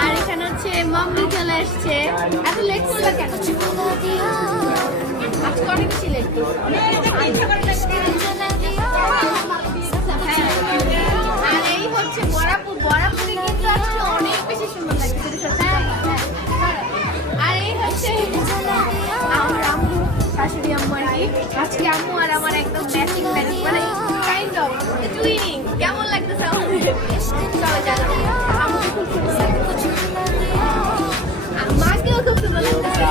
আর এখানে হচ্ছে মাম্মি চলে এসছে। এত লেট করলা কেন? আজকে অনেক বেশি লেট আর এই হচ্ছে বড়াপুর। বড়াপুরে কিন্তু আজকে অনেক বেশি সুন্দর লাগছে। আর এই হচ্ছে আমার আম্মু, শাশুড়ি আম্মু আর কি। আজকে আম্মু আর আমার একদম ম্যাচিং মানে কাইন্ড অফ টুইনিং। কেমন লাগতেছে আমাদের? চলো জানো। আম্মুকে খুব সুন্দর লাগতেছে, মাকেও খুব সুন্দর লাগতেছে।